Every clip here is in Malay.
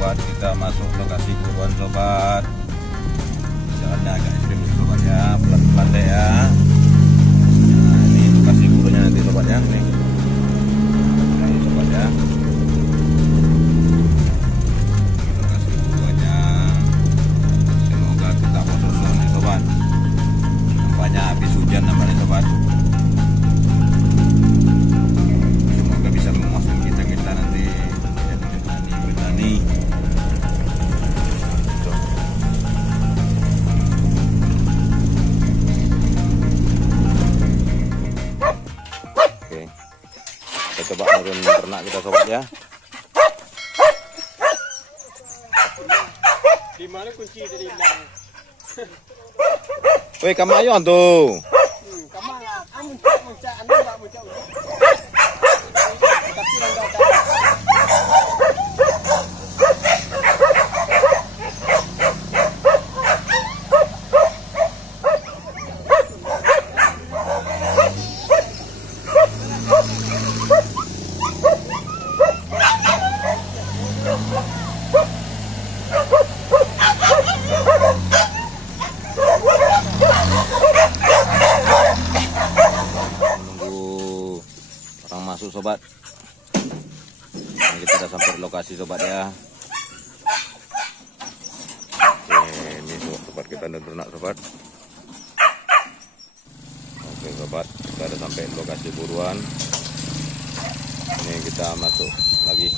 sobat, kita masuk lokasi buruan sobat. Jalannya agak ekstrim sobat ya, pelan-pelan deh ya. Nah, ini lokasi burunya nanti sobat ya, nih. Ini sobat ya. Ini lokasi buruannya. Semoga kita foto nih sobat. Nampaknya habis hujan namanya sobat. Semoga bisa memuaskan kita nanti. Nih. Oke. Kita coba turun ternak kita sobat ya. Di mana kunci dari hilang? Woi, kamu ayo tuh. Kamu muncak anu enggak muncak. Tapi enggak ada. Menunggu orang masuk sobat. Ini kita udah sampai di lokasi sobat ya. Oke, ini sobat kita udah ternak sobat. Oke sobat, kita udah sampai di lokasi buruan. Ini kita masuk lagi.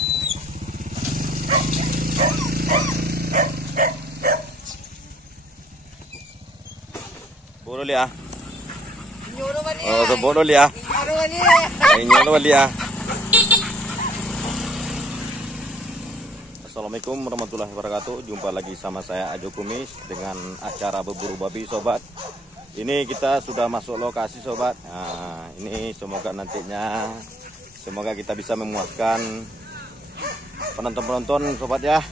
Buru ya. Oh, buru ya. Nyuruh ya. Assalamualaikum warahmatullahi wabarakatuh. Jumpa lagi sama saya Ajo Kumis dengan acara berburu babi sobat. Ini kita sudah masuk lokasi sobat. Nah, ini semoga nantinya kita bisa memuaskan penonton-penonton sobat ya.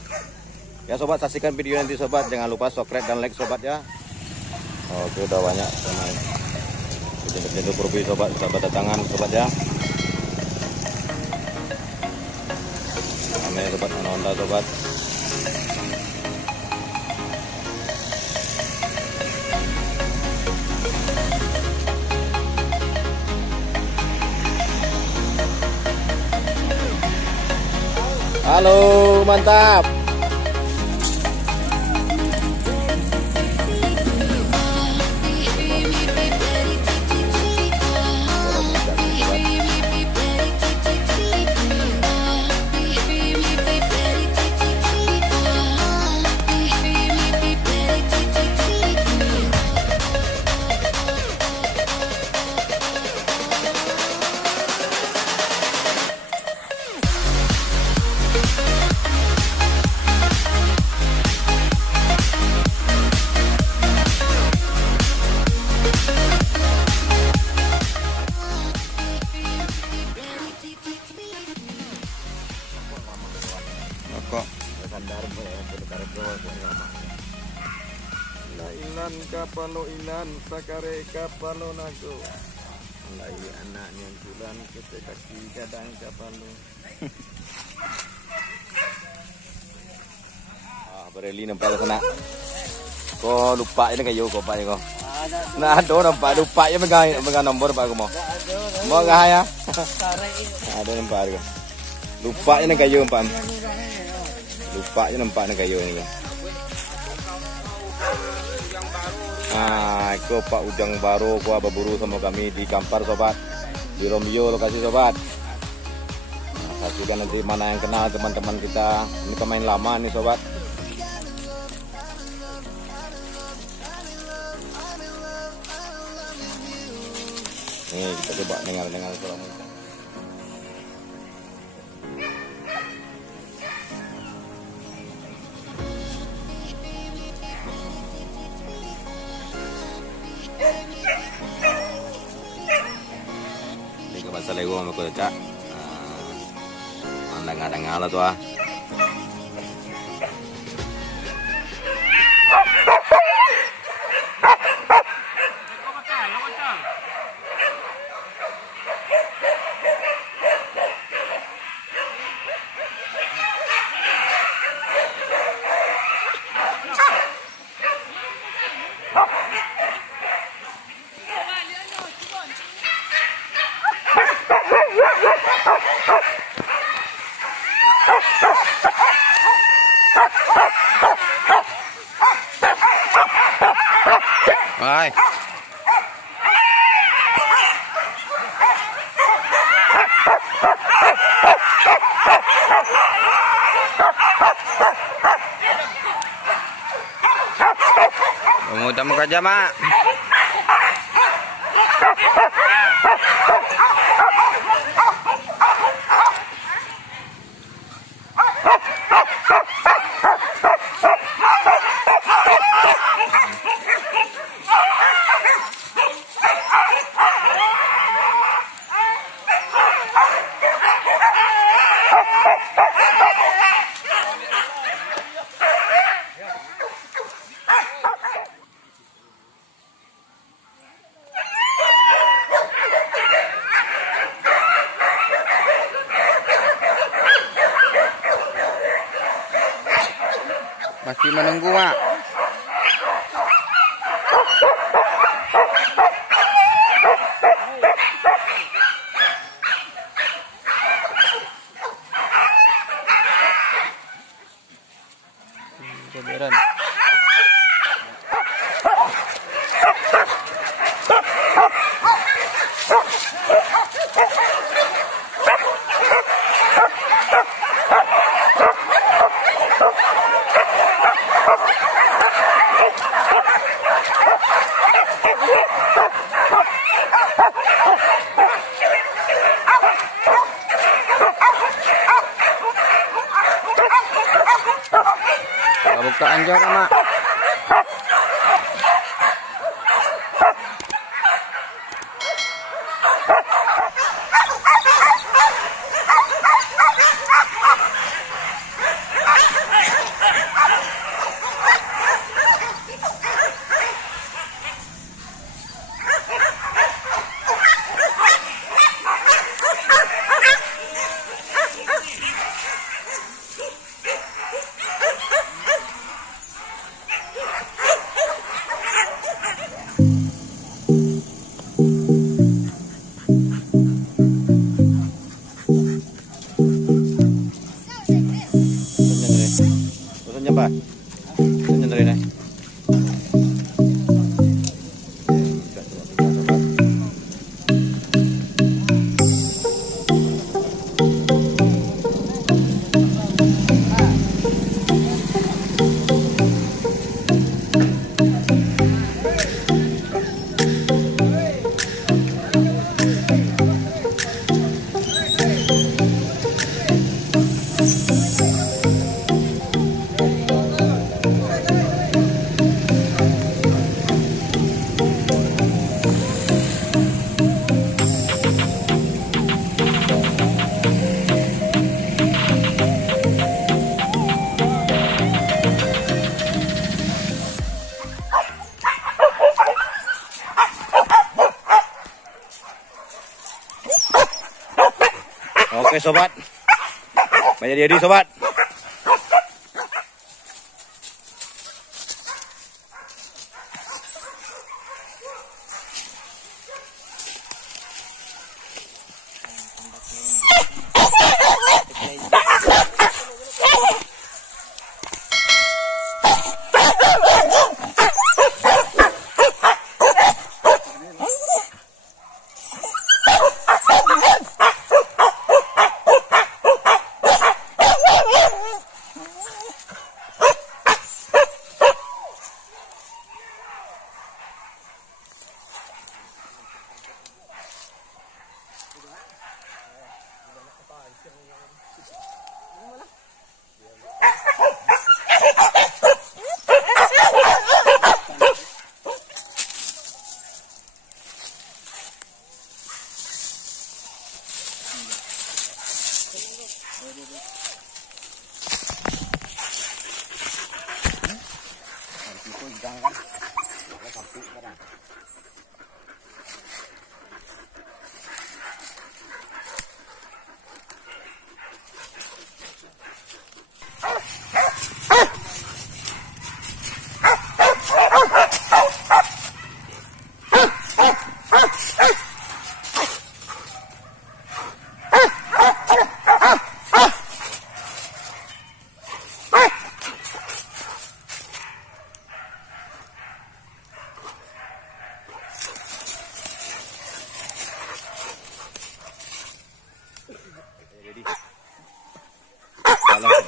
Ya sobat, saksikan video nanti sobat. Jangan lupa subscribe dan like sobat ya. Oke, udah banyak pemain jenderal kurbi sobat, sudah berdatangan sobat ya. Ramai sobat, Honda sobat. Halo, mantap. Ilan kapalo ilan sakare kapalo nago. Lagi anaknya bulan kita kaki gadang kapalo. Bereli nampak sana. Kau lupa ini kayu kau pak kau. Nah ada nampak lupa ya megang nomor pak aku mau. Mau nggak ya? Ada nampak juga. Lupa ini kayu pak. Lupa ya nampak ini kayu ini. Nah, itu Pak Ujang baru gua berburu sama kami di Kampar sobat, di Romeo lokasi sobat. Nah, saksikan nanti mana yang kenal teman-teman kita. Ini pemain lama nih sobat. Nih kita coba dengar suara musik. Basta lego mo ko cha. Andang-andang ala to ah. Rồi. Mudah muka aja, Mak. Masih menunggu, Mak. Keberan. Bukaan juga, Mak. Apa? Ini dari ini. Oke sobat, banyak diri sobat.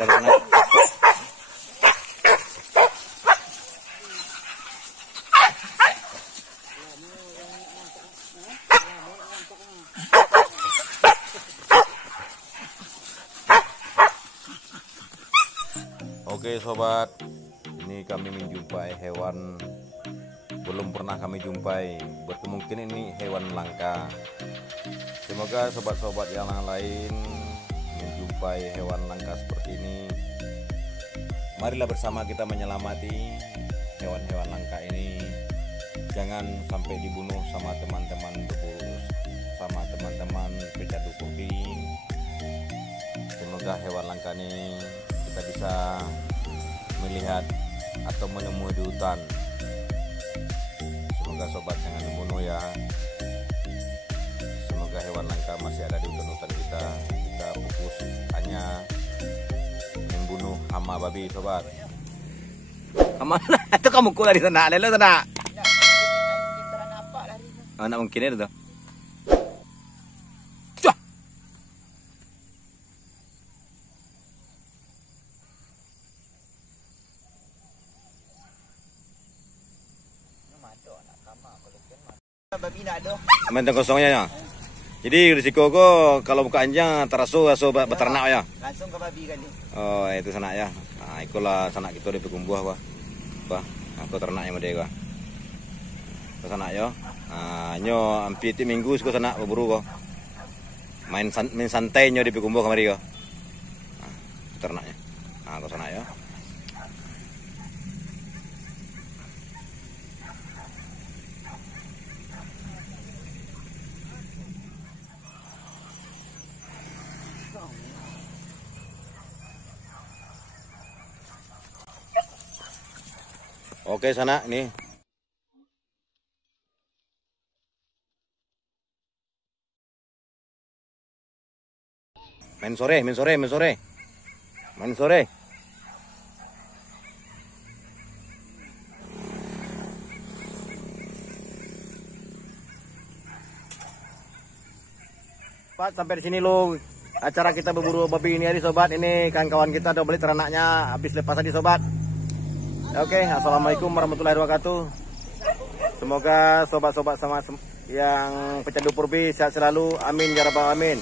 kita ke sana. Oke sobat, ini kami menjumpai hewan belum pernah kami jumpai, berkemungkinan ini hewan langka. Semoga sobat-sobat yang lain menjumpai hewan langka seperti ini. Marilah bersama kita menyelamati hewan-hewan langka ini. Jangan sampai dibunuh sama teman-teman berburu, sama teman-teman pecandu purbi. Semoga hewan langka ini kita bisa melihat atau menemui di hutan. Semoga sobat jangan membunuh ya. Semoga hewan langka masih ada di hutan-hutan kita. Kita fokus hanya membunuh hama babi sobat. Kemana? Itu kamu kula di sana, lelo sana. Anak mungkin itu. Menteng kosongnya ya. Jadi risiko kok kalau buka anjing terasu beternak ya. Langsung ke babi kan. Oh itu sana ya. Nah itulah sana kita di pekumbuh wah. Wah, aku ternaknya mede gua. Ke sana ya. Nah nyo hampir minggu ke sana berburu kok. Main santai nyo di pekumbuh kemari kok. Nah, ternaknya. Nah ke sana ya. Oke sana nih. Main sore. Pak sampai di sini lo acara kita berburu babi ini hari sobat. Ini kawan-kawan kita udah beli ternaknya habis lepas tadi sobat. Oke, assalamualaikum warahmatullahi wabarakatuh. Semoga sobat-sobat sama yang pecandu purbi sehat selalu. Amin ya rabbal alamin.